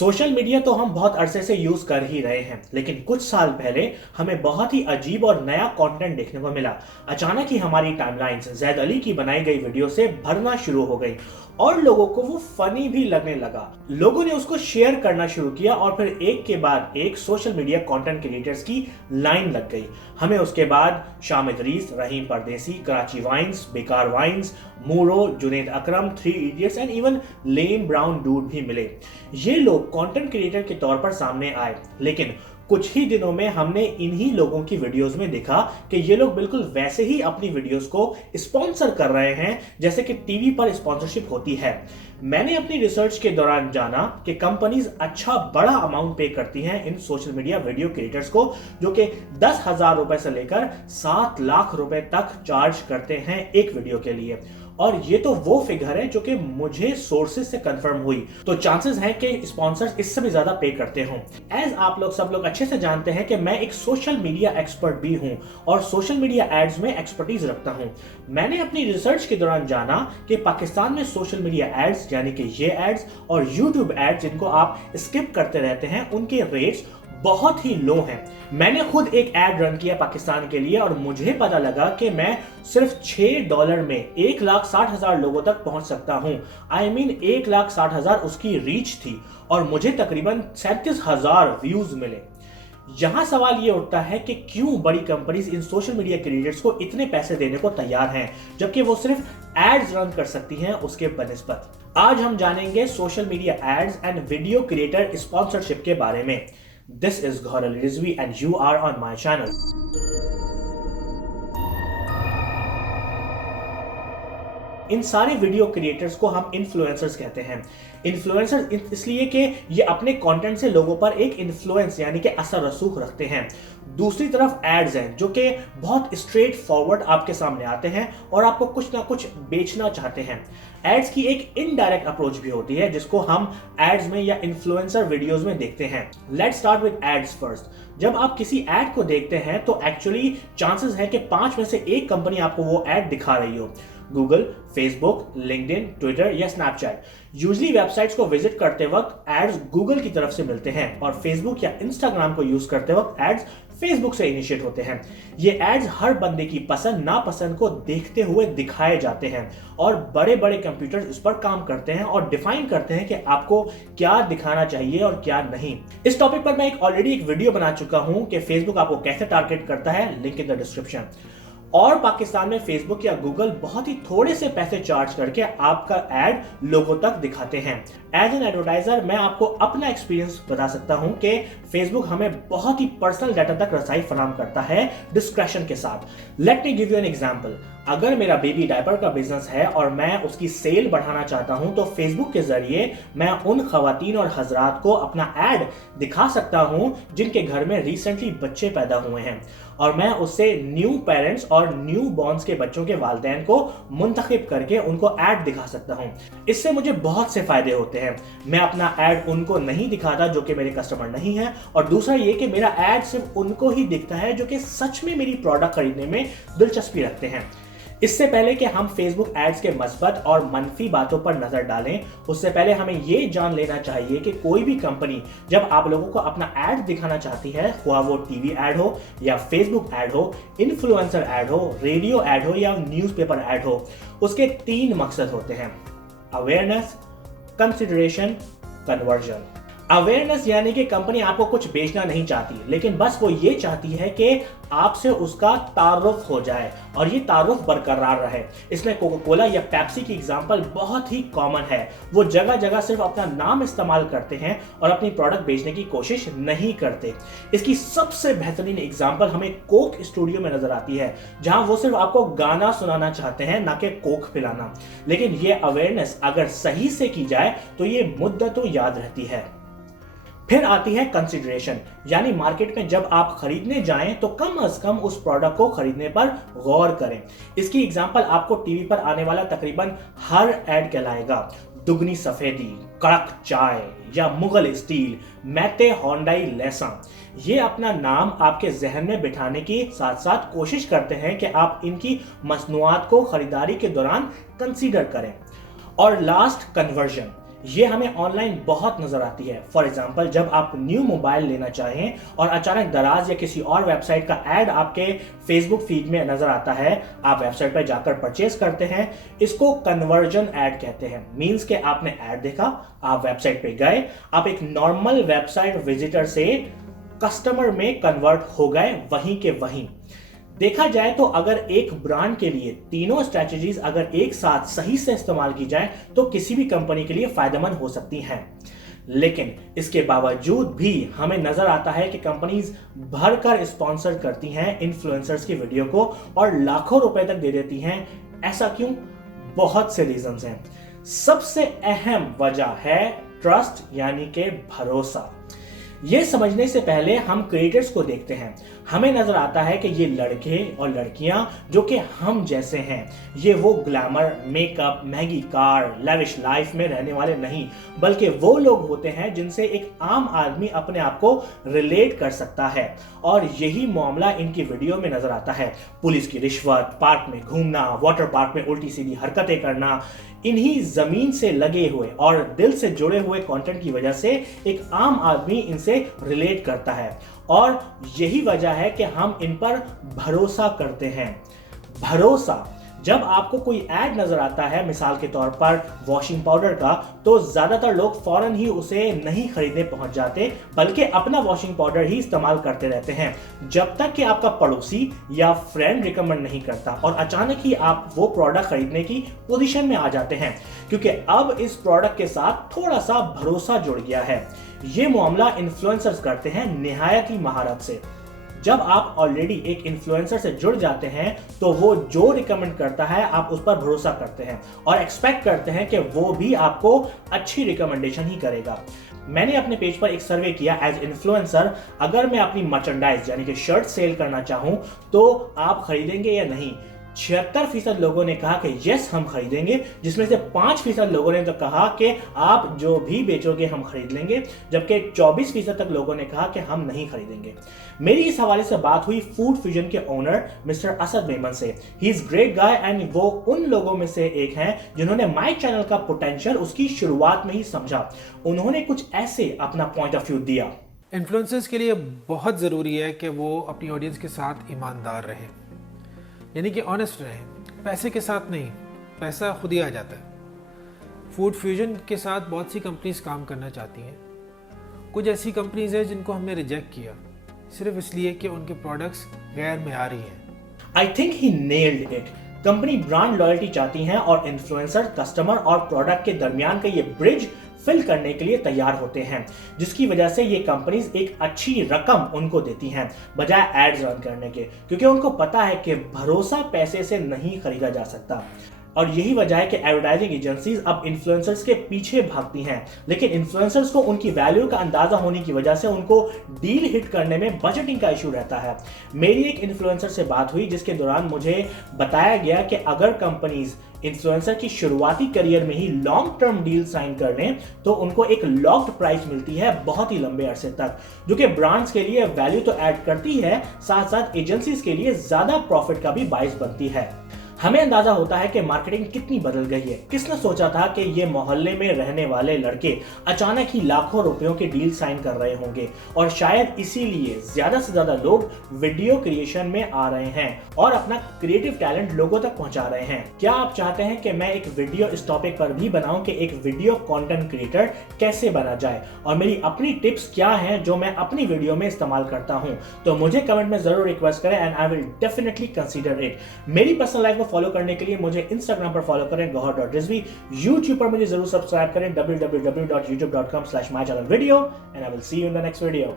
Social media तो हम बहुत अरसे से यूज कर ही रहे हैं, लेकिन कुछ साल पहले हमें बहुत ही अजीब और नया कंटेंट देखने को मिला। अचानक ही हमारी टाइमलाइंस जैद अली की बनाई गई वीडियो से भरना शुरू हो गई और लोगों को वो फनी भी लगने लगा। लोगों ने उसको शेयर करना शुरू किया और फिर एक के बाद एक सोशल मीडिया कंटेंट क्रिएटर्स की लाइन लग गई। हमें उसके बाद Sham Idrees, Rahim Pardesi, Karachi Vines, Bekaar Vines, Mooroo, Junaid Akram, 3 idiots and even lame brown dude भी मिले। ये लोग कंटेंट क्रिएटर के तौर पर सामने आए, लेकिन कुछ ही दिनों में हमने इन्हीं लोगों की वीडियोस में देखा कि ये लोग बिल्कुल वैसे ही अपनी वीडियोस को स्पॉन्सर कर रहे हैं जैसे कि टीवी पर स्पॉन्सरशिप होती है। मैंने अपनी रिसर्च के दौरान जाना कि कंपनीज अच्छा बड़ा अमाउंट पे करती हैं इन सोशल मीडिया वीडियो क्रिएटर्स को, जो कि 10,000 रुपए से लेकर 7 लाख रुपए तक चार्ज करते हैं एक वीडियो के लिए। और ये तो वो फिगर है जो कि मुझे सोर्सेज से कंफर्म हुई, तो चांसेस हैं कि स्पॉन्सर्स इससे भी ज्यादा पे करते हों। एज आप लोग सब लोग अच्छे से जानते हैं कि मैं एक सोशल मीडिया एक्सपर्ट भी हूं और सोशल मीडिया एड्स में एक्सपर्टीज रखता हूं। मैंने अपनी रिसर्च के दौरान जाना कि पाकिस्तान में सोशल मीडिया एड्स यानी कि ये एड्स और यूट्यूब एड्स जिनको आप स्किप करते रहते हैं, उनके रेट्स बहुत ही लो हैं। मैंने खुद एक एड रन किया पाकिस्तान के लिए और मुझे पता लगा कि मैं सिर्फ $6 में 1,60,000 लोगों तक पहुंच सकता हूं। I mean 1,60,000 उसकी रीच थी और मुझे तकरीबन 37,000 व्यूज मिले। यहां सवाल ये उठता है कि क्यों बड़ी companies in social media creators को इतने पैसे देने को तैयार हैं, जबकि वो सिर्फ एड्स रन कर सकती हैं उसके बनिस्बत। आज हम जानेंगे social media ads and video creator sponsorship के बारे में। This is Ghaur Ali Rizvi and you are on my channel. इन सारे वीडियो क्रिएटर्स को हम इन्फ्लुएंसर्स कहते हैं। इन्फ्लुएंसर इसलिए कि ये अपने कंटेंट से लोगों पर एक इन्फ्लुएंस यानी कि असर रसूख रखते हैं। दूसरी तरफ एड्स हैं जो कि बहुत स्ट्रेट फॉरवर्ड आपके सामने आते हैं और आपको कुछ ना कुछ बेचना चाहते हैं। एड्स की एक इनडायरेक्ट अप्रोच भी होती है जिसको हम एड्स में या इन्फ्लुएंसर वीडियोस में देखते हैं। Let's start with ads first. जब आप किसी एड को देखते हैं तो एक्चुअली चांसेस है कि 5 में से एक कंपनी आपको वो एड दिखा रही हो। गूगल, फेसबुक, लिंक्डइन, ट्विटर या स्नैपचैट। यूजली वेबसाइट्स को विजिट करते वक्त एड्स गूगल की तरफ से मिलते हैं और फेसबुक या इंस्टाग्राम को यूज करते वक्त एड्स फेसबुक से इनिशिएट होते हैं। ये एड्स हर बंदे की पसंद नापसंद को देखते हुए दिखाए जाते हैं और बड़े बड़े कंप्यूटर्स इस पर काम करते हैं और डिफाइन करते हैं कि आपको क्या दिखाना चाहिए और क्या नहीं। इस टॉपिक पर मैं ऑलरेडी एक वीडियो बना चुका हूं कि फेसबुक आपको कैसे टारगेट करता है, लिंक इन द डिस्क्रिप्शन। और पाकिस्तान में फेसबुक या गूगल बहुत ही थोड़े से पैसे चार्ज करके आपका एड लोगों तक दिखाते हैं। एज एन एडवर्टाइजर मैं आपको अपना एक्सपीरियंस बता सकता हूं कि फेसबुक हमें बहुत ही पर्सनल डाटा तक रसाई फराहम करता है डिस्क्रेशन के साथ। Let me give you an example. अगर मेरा बेबी डायपर का बिजनेस है और मैं उसकी सेल बढ़ाना चाहता हूं तो फेसबुक के जरिए मैं उन खवातीन और हजरात को अपना एड दिखा सकता हूं जिनके घर में रिसेंटली बच्चे पैदा हुए हैं और मैं उससे न्यू पेरेंट्स और न्यू बॉर्न्स के बच्चों के वालिदैन को मुंतखब करके उनको एड दिखा सकता हूं। इससे मुझे बहुत से फायदे होते हैं। मैं अपना एड उनको नहीं दिखाता जो कि मेरे कस्टमर नहीं है, और दूसरा ये कि मेरा एड सिर्फ उनको ही दिखता है जो कि सच में मेरी प्रोडक्ट खरीदने में दिलचस्पी रखते हैं। इससे पहले कि हम फेसबुक एड्स के मस्बत और मनफी बातों पर नजर डालें, उससे पहले हमें ये जान लेना चाहिए कि कोई भी कंपनी जब आप लोगों को अपना एड दिखाना चाहती है, हुआ वो टीवी एड हो या फेसबुक एड हो, इन्फ्लुएंसर एड हो, रेडियो एड हो या न्यूज़पेपर एड हो, उसके 3 मकसद होते हैं: अवेयरनेस, कंसिडरेशन, कन्वर्जन। अवेयरनेस यानी कि कंपनी आपको कुछ बेचना नहीं चाहती, लेकिन बस वो ये चाहती है कि आपसे उसका तारुफ हो जाए और ये तारुफ बरकरार रहे। इसमें कोका कोला या पेप्सी की एग्जांपल बहुत ही कॉमन है। वो जगह जगह सिर्फ अपना नाम इस्तेमाल करते हैं और अपनी प्रोडक्ट बेचने की कोशिश नहीं करते। इसकी सबसे बेहतरीन एग्जांपल हमें कोक स्टूडियो में नजर आती है, जहां वो सिर्फ आपको गाना सुनाना चाहते हैं, ना कि कोक पिलाना। लेकिन ये अवेयरनेस अगर सही से की जाए तो ये मुद्दतों याद रहती है। फिर आती है कंसिडरेशन, यानी मार्केट में जब आप खरीदने जाएं तो कम से कम उस प्रोडक्ट को खरीदने पर गौर करें। इसकी एग्जांपल आपको टीवी पर आने वाला तकरीबन हर एड कहलाएगा। दुगनी सफेदी, कड़क चाय या मुगल स्टील, मैते होंडाई लेसा। ये अपना नाम आपके जहन में बिठाने की साथ साथ कोशिश करते हैं कि आप इनकी मसनूआत को खरीदारी के दौरान कंसीडर करें। और लास्ट, कन्वर्जन। ये हमें ऑनलाइन बहुत नजर आती है। फॉर एग्जाम्पल, जब आप न्यू मोबाइल लेना चाहें और अचानक दराज या किसी और वेबसाइट का ऐड आपके फेसबुक फीड में नजर आता है, आप वेबसाइट पर जाकर परचेज करते हैं। इसको कन्वर्जन ऐड कहते हैं। मींस के आपने ऐड देखा, आप वेबसाइट पे गए, आप एक नॉर्मल वेबसाइट विजिटर से कस्टमर में कन्वर्ट हो गए वहीं के वहीं। देखा जाए तो अगर एक ब्रांड के लिए तीनों स्ट्रेटजीज अगर एक साथ सही से इस्तेमाल की जाए तो किसी भी कंपनी के लिए फायदेमंद हो सकती हैं। लेकिन इसके बावजूद भी हमें नजर आता है कि कंपनीज भरकर स्पॉन्सर करती हैं इन्फ्लुएंसर्स की वीडियो को और लाखों रुपए तक दे देती हैं। ऐसा क्यों? बहुत से रीजंस हैं। सबसे अहम वजह है ट्रस्ट, यानी कि भरोसा। ये समझने से पहले हम क्रिएटर्स को देखते हैं। हमें नजर आता है कि ये लड़के और लड़कियां जो कि हम जैसे हैं, ये वो ग्लैमर, मेकअप, महंगी कार, लैविश लाइफ में रहने वाले नहीं, बल्कि वो लोग होते हैं जिनसे एक आम आदमी अपने आप को रिलेट कर सकता है। और यही मामला इनकी वीडियो में नजर आता है। पुलिस की रिश्वत, पार्क में घूमना, वाटर पार्क में उल्टी सीधी हरकतें करना, इन्हीं जमीन से लगे हुए और दिल से जुड़े हुए कंटेंट की वजह से एक आम आदमी इनसे रिलेट करता है। और यही वजह है कि हम इन पर भरोसा करते हैं। भरोसा, जब आपको कोई ऐड नजर आता है, मिसाल के तौर पर वॉशिंग पाउडर का, तो ज्यादातर लोग फौरन ही उसे नहीं खरीदने पहुंच जाते, बल्कि अपना वॉशिंग पाउडर ही इस्तेमाल करते रहते हैं जब तक कि आपका पड़ोसी या फ्रेंड रिकमेंड नहीं करता और अचानक ही आप वो प्रोडक्ट खरीदने की पोजीशन में आ जाते हैं, क्योंकि अब इस प्रोडक्ट के साथ थोड़ा सा भरोसा जुड़ गया है। ये मामला इन्फ्लुएंसर्स करते हैं निहायत ही महारत से। जब आप ऑलरेडी एक इन्फ्लुएंसर से जुड़ जाते हैं तो वो जो रिकमेंड करता है आप उस पर भरोसा करते हैं और एक्सपेक्ट करते हैं कि वो भी आपको अच्छी रिकमेंडेशन ही करेगा। मैंने अपने पेज पर एक सर्वे किया एज इन्फ्लुएंसर, अगर मैं अपनी मर्चेंडाइज यानी कि शर्ट सेल करना चाहूं तो आप खरीदेंगे या नहीं। 76% लोगों ने कहा कि यस हम खरीदेंगे, जिसमें से 5% लोगों ने तो कहा कि आप जो भी बेचोगे हम खरीद लेंगे, जबकि 24% तक लोगों ने कहा कि हम नहीं खरीदेंगे। मेरी इस हवाले से बात हुई फूड फ्यूजन के ओनर मिस्टर असद मेमन से। He is great guy and वो उन लोगों में से एक हैं जिन्होंने माय चैनल का पोटेंशियल उसकी शुरुआत में ही समझा। उन्होंने कुछ ऐसे अपना पॉइंट ऑफ व्यू दिया। इन्फ्लुएंसर्स के लिए बहुत ज़रूरी है कि वो अपनी ऑडियंस के साथ ईमानदार रहें, यानी कि ऑनेस्ट रहें। पैसे के साथ नहीं, पैसा खुद ही आ जाता है। फूड फ्यूजन के साथ बहुत सी कंपनीज काम करना चाहती हैं। कुछ ऐसी कंपनीज हैं जिनको हमने रिजेक्ट किया सिर्फ इसलिए कि उनके प्रोडक्ट्स गैर मेयारी हैं। I think he nailed it. Company brand loyalty चाहती हैं और इन्फ्लुएंसर कस्टमर और प्रोडक्ट के दरमियान का ये ब्रिज फिल करने के लिए तैयार होते हैं, जिसकी वजह से ये कंपनीज एक अच्छी रकम उनको देती हैं बजाय एड्स रन करने के, क्योंकि उनको पता है कि भरोसा पैसे से नहीं खरीदा जा सकता। और यही वजह है कि एडवर्टाइजिंग एजेंसीज अब इन्फ्लुएंसर्स के पीछे भागती हैं, लेकिन इन्फ्लुएंसर्स को उनकी वैल्यू का अंदाजा होने की वजह से उनको डील हिट करने में बजटिंग का इशू रहता है। मेरी एक इन्फ्लुएंसर से बात हुई जिसके दौरान मुझे बताया गया कि अगर कंपनीज इन्फ्लुएंसर की शुरुआती करियर में ही लॉन्ग टर्म डील साइन कर लें तो उनको एक लॉक्ड प्राइस मिलती है बहुत ही लंबे अरसे तक, जो कि ब्रांड्स के लिए वैल्यू तो ऐड करती है, साथ साथ एजेंसीज के लिए ज्यादा प्रॉफिट का भी बाइस बनती है। हमें अंदाजा होता है कि मार्केटिंग कितनी बदल गई है। किसने सोचा था कि ये मोहल्ले में रहने वाले लड़के अचानक ही लाखों रुपयों के डील साइन कर रहे होंगे, और शायद इसीलिए ज्यादा से ज्यादा लोग वीडियो क्रिएशन में आ रहे हैं और अपना क्रिएटिव टैलेंट लोगों तक पहुंचा रहे हैं। क्या आप चाहते हैं कि मैं एक वीडियो इस टॉपिक पर भी बनाऊं कि एक वीडियो कंटेंट क्रिएटर कैसे बना जाए और मेरी अपनी टिप्स क्या हैं जो मैं अपनी वीडियो में इस्तेमाल करता हूं? तो मुझे कमेंट में जरूर रिक्वेस्ट करें and I will definitely consider it. मेरी पर्सनल लाइफ फॉलो करने के लिए मुझे इंस्टाग्राम पर फॉलो करें gauhar.rizvi, YouTube पर मुझे जरूर सब्सक्राइब करें www.youtube.com/mychannelvideo, and I will see you in the next video.